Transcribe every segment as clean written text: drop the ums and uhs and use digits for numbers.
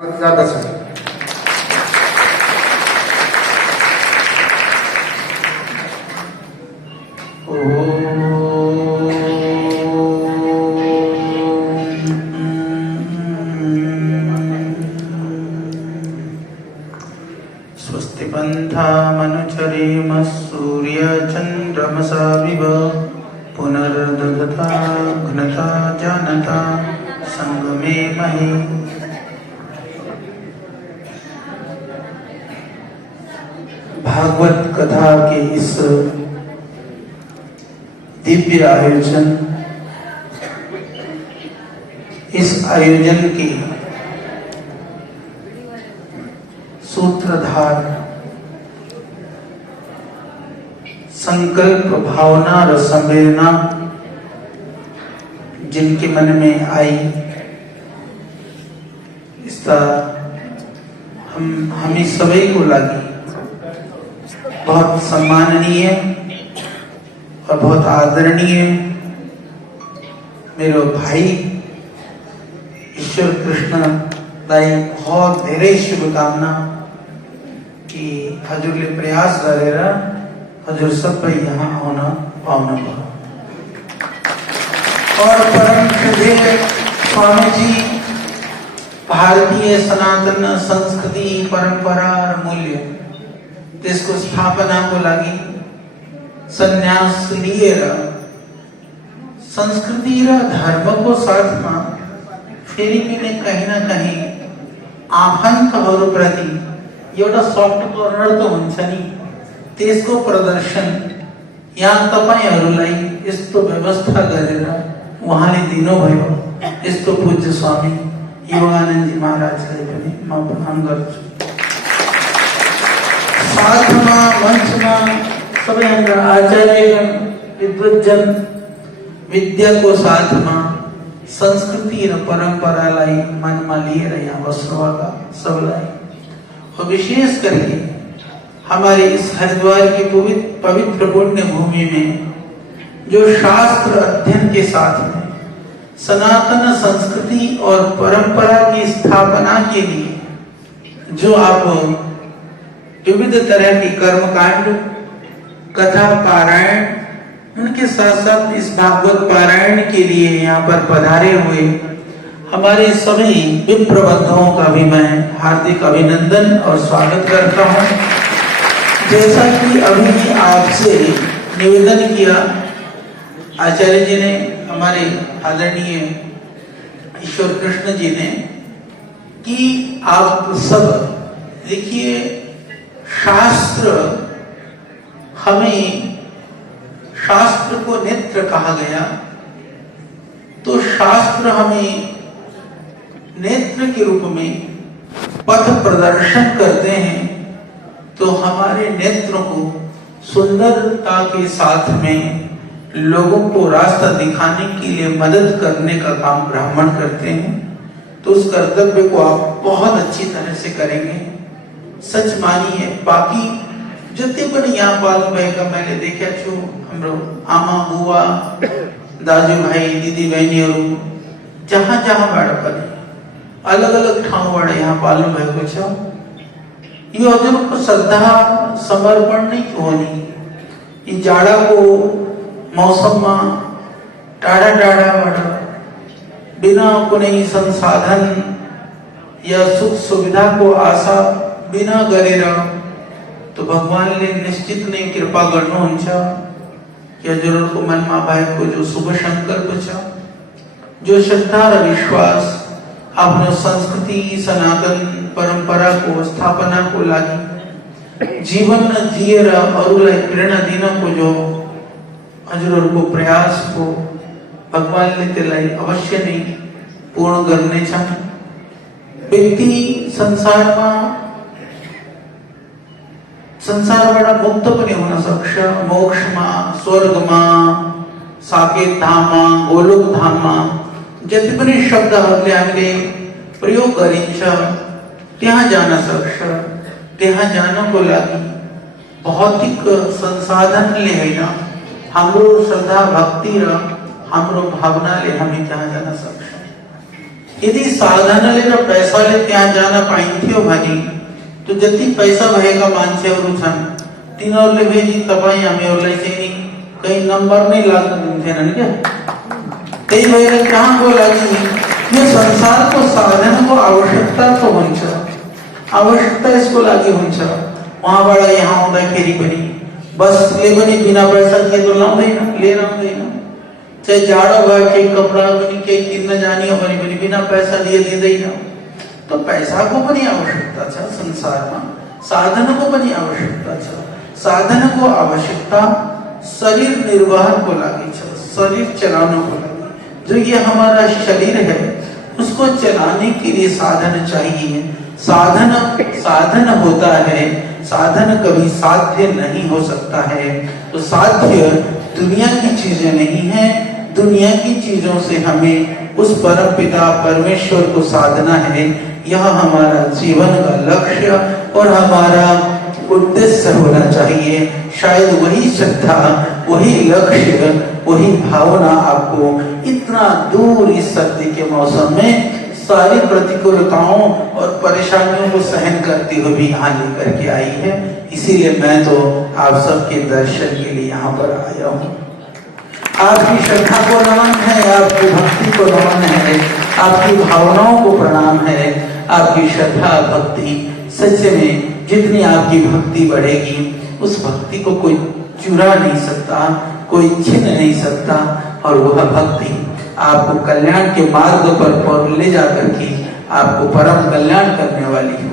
ज्यादा से स्वस्ति पंथा मनुचरेम सूर्य चंद्रमसा विव पुनर्दधता घनता जानता संगमे महि। भागवत कथा के इस दिव्य आयोजन की सूत्रधार संकल्प भावना और संवेदना जिनके मन में आई, इसका हम सभी को लगी बहुत सम्माननीय और बहुत आदरणीय। मेरे भाई ईश्वर कृष्ण दाई बहुत ढेरे शुभकामना कि हजूर ले प्रयास करेगा हजूर सब पे यहाँ आना पावना पा। और परम पूज्य स्वामी जी भारतीय सनातन संस्कृति परंपरा और मूल्य जिसको स्थापना को लगी संन्यास लिए संस्कृति धर्म को साथ में फेरी भी कहीं ना कहीं आफंतहरू प्रति एउटा सफ्ट कर्नर त हुन्छ नि, त्यसको प्रदर्शन यहाँ तपाईहरुलाई यस्तो व्यवस्था गरेर उहाँले दिनुभयो। यस्तो पूज्य स्वामी योगानन्दजी महाराजलाई पनि म प्रणाम गर्छु। साथमा मञ्चमा सबै हाम्रा आचार्यगण विद्वज्जन विद्याको साथमा संस्कृति र परम्परालाई मनमा लिएर यहाँ बस्नुभएका सबलाई और विशेष करके हमारे इस हरिद्वार की पवित्र पुण्य भूमि में जो शास्त्र अध्ययन के साथ में सनातन संस्कृति और परंपरा की स्थापना के लिए जो आप विविध तरह की कर्मकांड कथा पारायण उनके साथ साथ इस भागवत पारायण के लिए यहाँ पर पधारे हुए हमारे सभी विप्र बंधुओं का भी मैं हार्दिक अभिनंदन और स्वागत करता हूँ। जैसा कि अभी आपसे निवेदन किया आचार्य जी ने, हमारे आदरणीय ईश्वर कृष्ण जी ने, कि आप सब देखिए शास्त्र, हमें शास्त्र को नेत्र कहा गया, तो शास्त्र हमें नेत्र के रूप में पथ प्रदर्शन करते हैं। तो हमारे नेत्र को सुंदरता के साथ में लोगों को रास्ता दिखाने के लिए मदद करने का काम ब्राह्मण करते हैं। तो उस कर्तव्य को आप बहुत अच्छी तरह से करेंगे, सच मानिए। बाकी जितने पण यहाँ पाल का मैंने देखा छू हमरो आमा बुआ दाजू भाई दीदी बहनी जहाँ जहाँ बाड़ा पर अलग अलग ठाव वाले यहाँ पाल भएको छ। यो हजुरको श्रद्धा समर्पण नहीं होनी। ये जाड़ा को मौसम में टाढा टाढाबाट बिना कुनै संसाधन या सुख सुविधा को आशा बिना गरेर तो भगवानले निश्चित नै कृपा गर्नुहुन्छ कि हजुरहरुको मनमा भएको जो शुभ संकल्प छ, जो श्रद्धा र विश्वास आफ्नो संस्कृति सनातन परंपरा को स्थापना को लागि जीवन जिएर अरूलाई प्रेरणा दिनको जो हजुरहरुको प्रयास हो भगवानले त्यसलाई अवश्य नै पूर्ण गर्नेछन्। व्यक्ति संसारबाट मुक्त पनि हुन सक्छ, मोक्षमा स्वर्गमा साकेत धाममा गोलोक धाममा जति पनि शब्दहरूले हामीले प्रयोग गरिन्छ त्यहाँ जान सक्छ। त्यहाँ जानको लागि भौतिक संसाधनले हैन, हाम्रो श्रद्धा भक्ति र हाम्रो भावनाले हामी त्यहाँ जान सक्छौँ। यदि साधन ले पैसा ले ત્યાં जाना पाइन्थ्यो भाई तो जति पैसा भएगा मान्छेहरू छन् तिनीहरूले भेजी तपाईँ हामीहरूलाई चाहिँ कहीं नम्बर नै लाग्न दिन्थेनन् क्या। त्यही भएर कहाँको लागि यो संसारको साधनको आवश्यकता तो हुन्छ, आवश्यकता यसको लागि हुन्छ। वहाँबाट यहाँ आउँदाखेरि पनि बसले पनि बिना पैसा दिए तो लाउँदैन, लिएर आउँदैन। चाहे जाडो भयो केही कपडा पनि केही किन्न जाने हो भने पनि बिना पैसा दिए दिँदैन। तो पैसाको पनि आवश्यकता छ संसारमा, साधनको पनि आवश्यकता छ। साधनको आवश्यकता शरीर निर्वाहको लागि छ, शरीर चलाउनको लागि। जो ये हमारा शरीर है उसको चलाने के लिए साधन चाहिए। साधन होता है, साधन कभी साध्य नहीं हो सकता है। तो साध्य दुनिया की चीजें नहीं है, दुनिया की चीजों से हमें उस परम पिता परमेश्वर को साधना है। यह हमारा जीवन का लक्ष्य और हमारा उद्देश्य होना चाहिए। शायद वही श्रद्धा, वही लक्ष्य, वही भावना आपको इतना दूर इस सर्दी के मौसम में सारी प्रतिकूलताओं और परेशानियों को सहन करते हुए भी यहाँ लेकर के आई है। इसीलिए मैं तो आप सबके दर्शन के लिए यहाँ पर आया हूँ। आपकी श्रद्धा को नमन है, आपकी भक्ति को नमन है, आपकी भावनाओं को प्रणाम है। आपकी श्रद्धा भक्ति सच में जितनी आपकी भक्ति बढ़ेगी उस भक्ति को कोई चुरा नहीं सकता, कोई छीन नहीं सकता। और वह भक्ति आपको कल्याण के मार्ग पर ले जाकर के आपको परम कल्याण करने वाली है।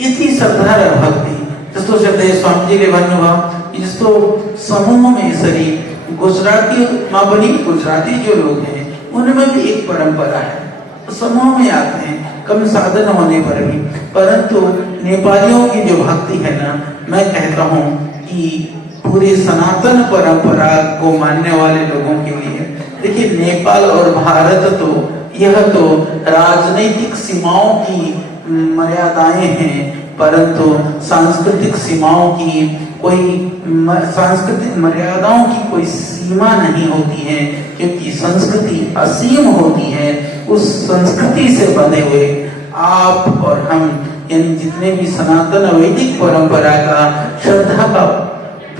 इतनी श्रद्धा र भक्ति जस्तो श्रद्धे स्वामीजीले भन्नुभयो जस्तो समूह में यसरी गुजरातीमा पनि गुजराती जो लोग हैं उनमें भी एक परंपरा है, समूह में आते हैं कम साधन होने पर भी। परंतु नेपालियों की जो भक्ति है ना, मैं कहता हूँ कि पूरे सनातन परंपरा को मानने वाले लोगों के लिए, देखिए नेपाल और भारत तो यह तो राजनीतिक सीमाओं की मर्यादाएं हैं, परंतु सांस्कृतिक सीमाओं की सांस्कृतिक मर्यादाओं की कोई सीमा नहीं होती है, क्योंकि संस्कृति असीम होती है। उस संस्कृति से बंधे हुए आप और हम यानी जितने भी सनातन वैदिक परंपरा का श्रद्धा का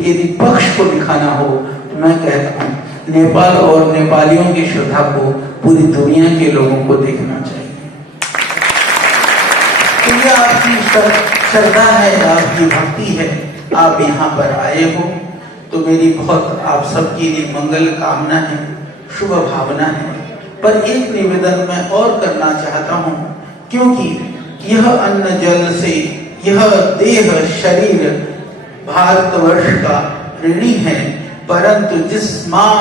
यदि पक्ष को दिखाना हो तो मैं कहता हूँ नेपाल और नेपालियों की श्रद्धा को पूरी दुनिया के लोगों को देखना चाहिए। तो ये आपकी श्रद्धा है, आपकी भक्ति है, आप यहाँ पर आए हो तो मेरी बहुत आप सबके लिए मंगल कामना है, शुभ भावना है। पर एक निवेदन मैं और करना चाहता हूँ, क्योंकि यह अन्न जल से यह देह शरीर भारतवर्ष का ऋणी है, परंतु जिस माँ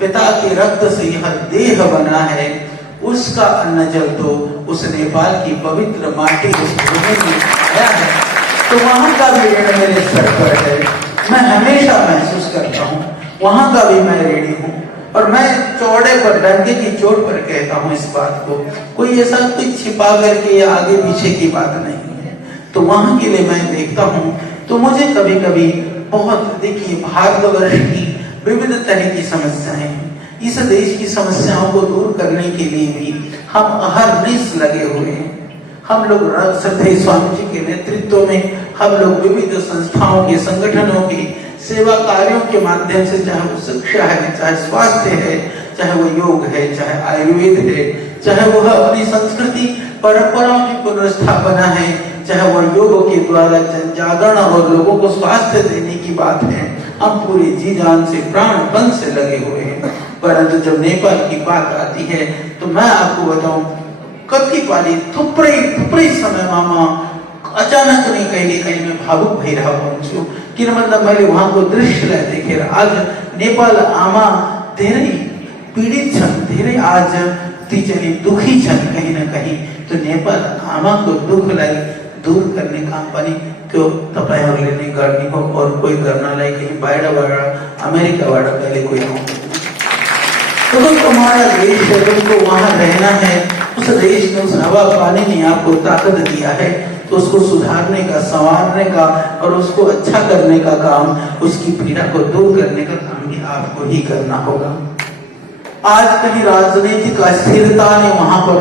पिता के रक्त से यह देह बना है उसका अन्न जल तो उस नेपाल की पवित्र माटी उस भूमि में आया है, तो वहां का भी ऋण मेरे सर पर है। मैं हमेशा महसूस करता हूँ वहां का भी मैं ऋणी हूँ। और मैं चौड़े पर डंके की चोट पर कहता हूँ इस बात को, कोई ऐसा कुछ छिपा करके या आगे पीछे की बात नहीं है। तो वहां के लिए मैं देखता हूँ तो मुझे कभी कभी बहुत, देखिए भारतवर्ष की विविध तरह की समस्याएं हैं, इस देश की समस्याओं को दूर करने के लिए भी हम अहरनिश लगे हुए हैं। हम लोग श्रद्धेय स्वामी जी के नेतृत्व में हम लोग विविध संस्थाओं के संगठनों के सेवा कार्यों के माध्यम से, चाहे वो शिक्षा है, चाहे स्वास्थ्य है, चाहे वो योग है, चाहे आयुर्वेद है, चाहे वह अपनी संस्कृति परंपराओं की पुनर्स्थापना है, चाहे वह योग के द्वारा जन जागरण और लोगों को स्वास्थ्य देने की बात है, हम पूरे जी जान से प्राणपण से लगे हुए हैं। परंतु जब नेपाल की बात आती है तो मैं आपको बताऊं कति पाली थुप्रै समयमा अचानक नै कहिले मैं भावुक भइरहेको हुन्छु, किन भन्दा मैले उहाँको दृश्यलाई देखेर आज नेपाल आमा धेरै पीडित छन्, धेरै आज ती चाहिँ दुखी छन् कहीं न कहीं। तो नेपाल आमाको दुखलाई दूर गर्ने काम पनि त्यो तपाईहरुले नै गर्ने हो और कोही गर्नलाई कहीं बाहिरबाट अमेरिकाबाट कहिले कोही आउँदैन। तो हमारा देश है, तुमको वहां रहना है, उस देश ने उस हवा पानी ने आपको ताकत दिया है, तो उसको सुधारने का, संवारने का और उसको अच्छा करने का काम, उसकी पीड़ा को दूर करने का काम भी आपको ही करना होगा। आज कहीं राजनीतिक अस्थिरता ने वहां पर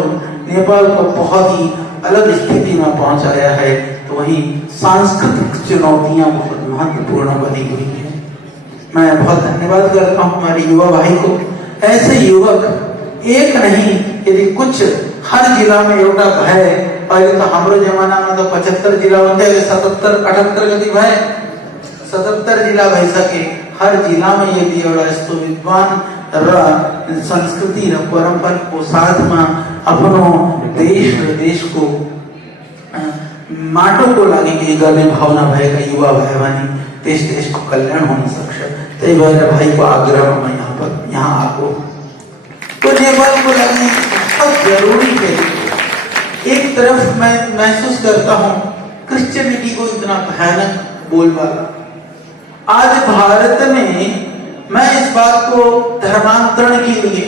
नेपाल को बहुत ही अलग स्थिति में पहुंचाया है, तो वहीं सांस्कृतिक चुनौतियां बहुत महत्वपूर्ण बनी हुई है। मैं बहुत धन्यवाद करता हूं हमारे युवा भाई को। ऐसे युवक एक नहीं यदि कुछ हर जिला में एउटा भय, पहले तो हमारे जमाना में तो 75 जिला होते, 77 78 गति भय 77 जिला भई सके। हर जिला में यदि एउटा यस्तो विद्वान र संस्कृति र परंपरा को साथ में अपनो देश को माटो को लागे के गर्ने भावना भएका युवा भयो भने त्यस देशको कल्याण हुन सक्छ। त्यही भएर भाइको आग्रहमा यहाँ आएको। तो नेपाल को लागि बहुत जरूरी है। एक तरफ मैं महसूस करता हूँ क्रिश्चियनिटी को इतना भयानक बोलबाला। आज भारत में मैं इस बात को धर्मांतरण के लिए,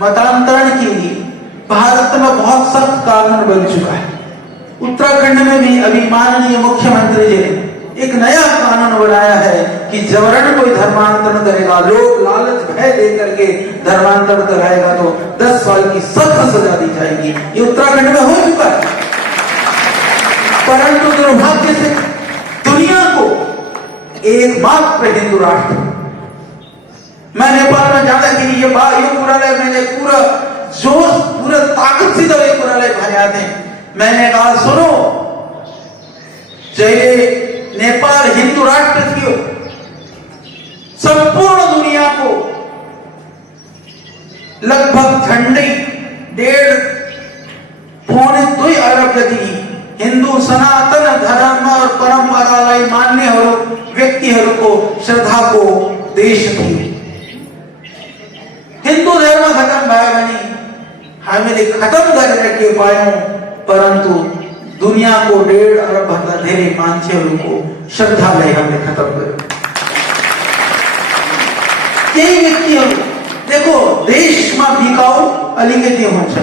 मतांतरण के लिए भारत में बहुत सख्त कानून बन चुका है। उत्तराखंड में भी अभी माननीय मुख्यमंत्री जी ने एक नया कानून बनाया है कि जबरन कोई धर्मांतरण करेगा, लोग लालच भय दे करके धर्मांतरण कराएगा तो 10 साल की सख्त सजा दी जाएगी। ये उत्तराखंड में हो चुका है। परंतु दुर्भाग्य से दुनिया को एकमात्र हिंदू राष्ट्र, मैं नेपाल में जाना कि ये पुरालय मैंने पूरा जोश पूरा ताकत से तो ये पुरालय भरे आते हैं। मैंने कहा सुनो, चाहे नेपाल हिंदू राष्ट्र थियो, संपूर्ण दुनिया को लगभग झंडे 1.5-2 अरब जति हिंदू सनातन धर्म और परंपरालाई मान्ने व्यक्तिहरूको श्रद्धाको देश थियो। हिंदू धर्म खत्म भयो भने हामीले खत्म गरेर के पायौं, परंतु दुनिया को 1.5 अरब भन्दा धेरै मान्छेहरूको श्रद्धालाई हामीले खत्म गर्यो। केही व्यक्तिहरू देखो देशमा बिकाउ अलिकति हुन्छ,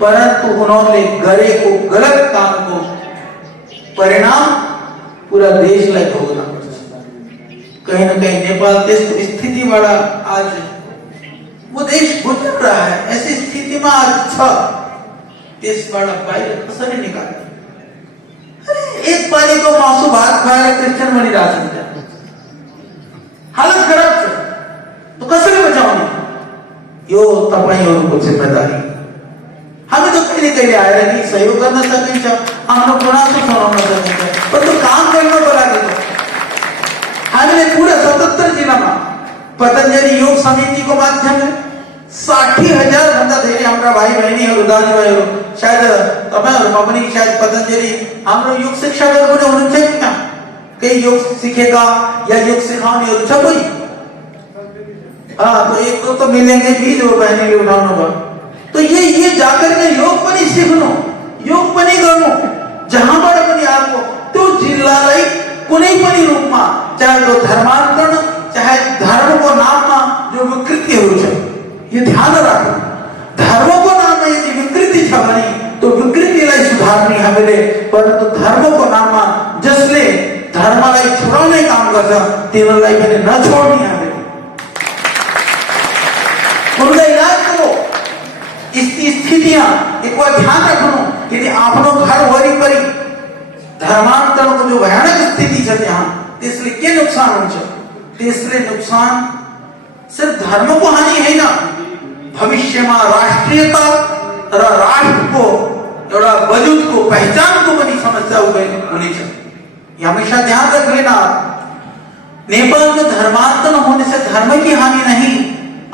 परंतु उन्होंने गरेको गलत काम को परिणाम पूरा देशलाई भोग्न पर्छ। कहीं न कहीं नेपाल त्यस्तो स्थितिबाट आज वो देश गुजर रहा है। ऐसी स्थिति में आज छ त्यसबाट बाहिर कसरी निकाल्ने? अरे एक पाली को मासु भात खाएर क्रिश्चियन बनिरहेछन् त्यहाँ, हालत खराब छ। तो कसरी बचाउने? यो तपाईहरुको जिम्मेदारी। हामी तो कहिले आएर नि सहयोग गर्न सकिन्छ, आफ्नो गुनासो सुनाउन सकिन्छ, परन्तु काम गर्नको लागि हामीले पूरा 77 जिल्लामा पतंजलि योग समिति को माध्यमले 60,000 भन्दा धेरै हाम्रा भाइ बहिनीहरू दाजुभाइहरू, शायद तपाईहरुमा पनि शायद पतंजलि हाम्रो योग शिक्षकहरू पनि हुनुहुन्छ कि कहाँ? केही योग सिकेका या योग सिकाउनेहरू छ कोही? तो एक दो तो मिलेंगे भी जो बहनी उठाउनु भयो। तो ये जाकर के योग पनि सिक्नु, योग पनि गर्नु, जहाँबाट पनि आएको त्यो जिल्लालाई कुनै पनि रूपमा, चाहे तो धर्मान्तरण चाहे धर्मको नाममा जो विकृतिहरू छ, ये ध्यान राख्नु। धर्मको नाममा यदि विकृति छ भने तो विकृतिलाई सुधार्ने हामीले, परन्तु धर्मको नाममा जसले धर्मलाई छुडाउने काम गर्छ तिनीहरूलाई पनि नछोड्ने हामीले। उनका इलाज करो। स्थितियां एक बार ध्यान रखो, यदि आफ्नो घर वरिपरि धर्मान्तरणको जो भयानक स्थिति छ त्यहाँ, त्यसले के नुकसान हुन्छ? त्यसले नुकसान सिर्फ धर्मको हानि होइन, भविष्यमा राष्ट्रियता र राष्ट्रको एउटा वजुदको पहिचानको पनि समस्या हुनेछ। ये हमेशा ध्यान रखना। नेपाल में धर्मांतरण होने से धर्म की हानि नहीं,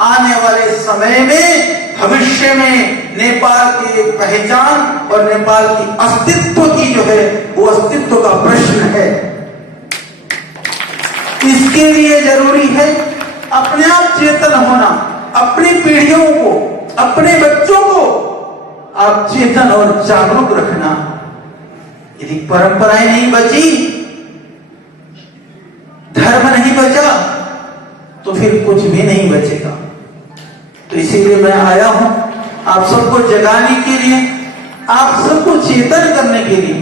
आने वाले समय में भविष्य में नेपाल की पहचान और नेपाल की अस्तित्व की जो है वो अस्तित्व का प्रश्न है। इसके लिए जरूरी है अपने आप चेतन होना, अपनी पीढ़ियों को, अपने बच्चों को आप चेतन और जागरूक रखना। यदि परंपराएं नहीं बची, धर्म नहीं बचा, तो फिर कुछ भी नहीं बचेगा। तो इसीलिए मैं आया हूं आप सबको जगाने के लिए, आप सबको चेतन करने के लिए।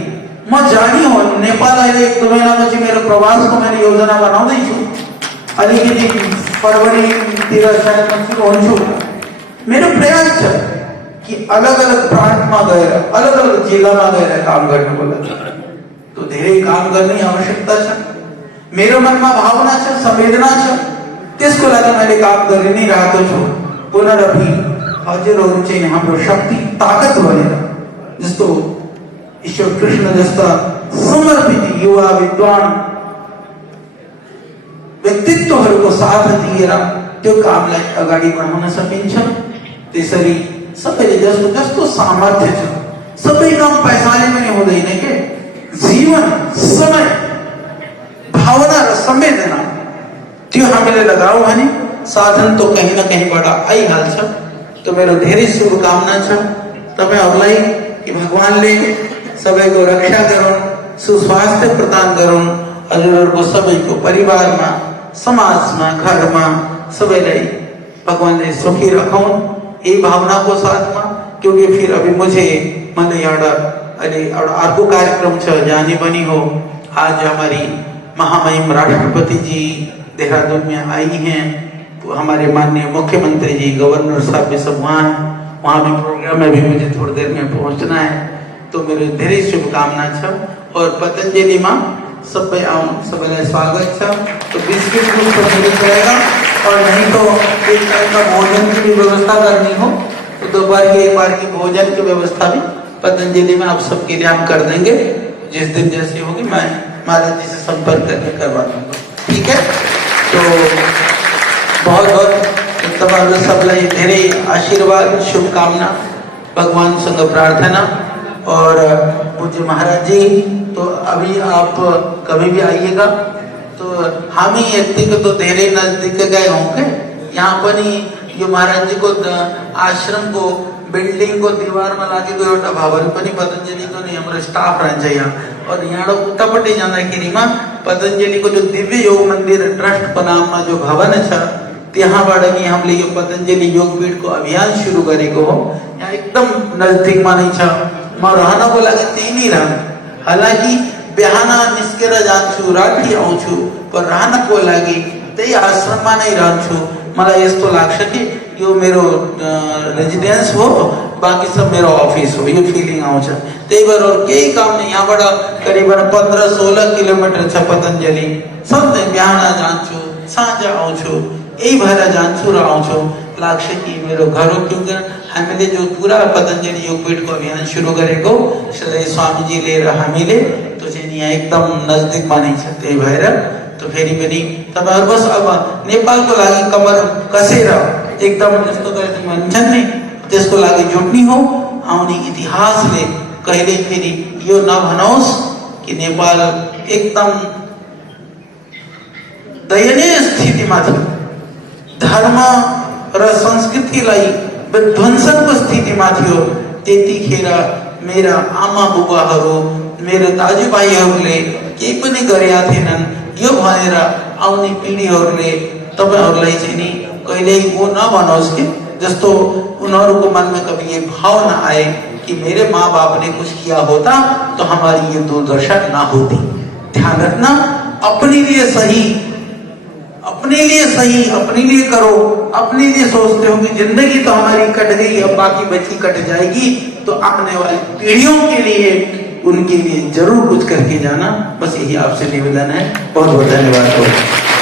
म जानी हो नेपाल अहिले 1-2 महिनापछि मेरो प्रवासको मैले योजना बनाउँदै छु। अलिकति फरवरी 13 मेरा प्रयास था कि अलग अलग प्रांत में गए, अलग अलग जिला में गए काम करने को लगा। तो धेरै काम करने आवश्यकता है। मेरो मन में भावना है, संवेदना है, त्यसको लागि मैले काम गरि नै रहेको छु। पुनरअपि हजुरहरु चाहिँ हाम्रो शक्ति ताकत बनेर जस्तो ईश्वर कृष्ण जस्ता समर्पित युवा विद्वान व्यक्तित्वहरूको साथ दिएर त्यो कामलाई अगाडि बढाउन सकिन्छ। त्यसरी सबैले जस्तो जस्तो सामर्थ्य छ, सबै काम पैसाले पनि हुँदैन के। जीवन, समय, भावना र संवेदना त्यो हामीले लगाऊ भने साधन तो कहीं न कहीँबाट आइहाल्छ। तो मेरो धेरै शुभकामना छ तपाईहरुलाई कि भगवानले सबैको रक्षा गरून्, सुस्वास्थ्य प्रदान गरून्, हजुरहरुको सबैको परिवारमा, समाजमा, घरमा सबैलाई भगवानले सुखी रखौं यही भावना को साथ में। क्योंकि फिर अभी मतलब एउटा अर्को कार्यक्रम छ जाने पनि हो। आज हमारी महामहिम राष्ट्रपति जी देहरादून में आई हैं, हमारे माननीय मुख्यमंत्री जी, गवर्नर साहब भी सब वहाँ भी प्रोग्राम में भी मुझे थोड़ी देर में पहुंचना है। तो मेरे धेरै शुभकामना छ। और पतंजलि में सब सबैलाई स्वागत छ। तो बिस्किट कुछ तो मिल जाएगा, और नहीं तो एक टाइम का भोजन की भी व्यवस्था करनी हो तो दोपहर की एक बार की भोजन की व्यवस्था भी पतंजलि में आप सबके लिए हम कर देंगे। जिस दिन जैसी होगी मैं महाराज जी से संपर्क करके करवा दूंगा, ठीक है। तो बहुत बहुत तमाम सबलाई धेरै आशीर्वाद, शुभकामना, भगवान संग प्रार्थना। और पूज्य महाराज जी, तो अभी आप कभी भी आइएगा तो हम ही यति को तो धेरै नजदीक गए होंगे। यहाँ पर ही जो महाराज जी को आश्रम को बिल्डिंग को दीवार में लागे गयो एउटा भवन पनि पतंजलि को नहीं, हाम्रो स्टाफ रहन्छ यहाँ। और यहाँ उतापट्टि जाँदाखेरि पतंजलि को जो दिव्य योग मंदिर ट्रस्ट को नाम में जो भवन छ त्यहाँबाट नि हामीले यो पतंजलि योगपीठ को अभियान शुरू गरेको हो। यहाँ एकदम नजदीक में नै छ। म रहनको लागि त्यही नै रहन्छु। हालांकि बिहान निस्केर जान्छु, राति आउँछु, पर रहनको लागि त्यही आश्रममा नै रहन्छु। मलाई यस्तो लाग्छ कि यो मेरो रेजिडेंस हो, बाकी सब मेरो ऑफिस हो, यो फिलिंग आउँछ। त्यही भएर अरू केही काम नहीं। यहाँबाट करिबन 15-16 किलोमिटर छ पतंजलि। सधैँ बिहान जान्छु, साँझ आउँछु, यही भएर जान्छु र आउँछु। लाग्छ कि मेरो घर हो। क्योंकि हामीले जो पूरा पतंजलि योगपीठ को अभियान शुरू गरेको श्री स्वामी जी ले र हामीले तो चाहिँ यहाँ एकदम नजदीक मानै छ। त्यही भएर तो फेरि पनि तपाईहरु बस अब नेपालको लागि कमर कसेर एकदम जस्तो गरे भन्छन् नि त्यसको लागि जुट्नी हो। आउने इतिहासले कहिले फेरि यो नभनोस् कि नेपाल एकदम दयनीय स्थितिमा थियो। धर्म र संस्कृतिलाई विध्वंसनको स्थितिमा थियो। त्यतिखेर मेरा आमा बुबाहरू, मेरो दाजुभाइहरूले केही पनि गरेका थिएनन्। यो भनेर आउने पिढीहरूले तपाईहरुलाई चाहिँ नि कहिल्यै वो नभनोस् कि जस्तो उनीहरूको मन में कभी ये भाव न आए कि मेरे माँ बाप ने कुछ किया होता तो हमारी ये दुर्दशा ना होती। ध्यान रखना, अपने लिए सही, अपने लिए सही, अपने लिए करो। अपने लिए सोचते हो कि जिंदगी तो हमारी कट गई, अब बाकी बची कट जाएगी, तो आने वाली पीढ़ियों के लिए, उनके लिए जरूर कुछ करके जाना। बस यही आपसे निवेदन है। बहुत बहुत धन्यवाद।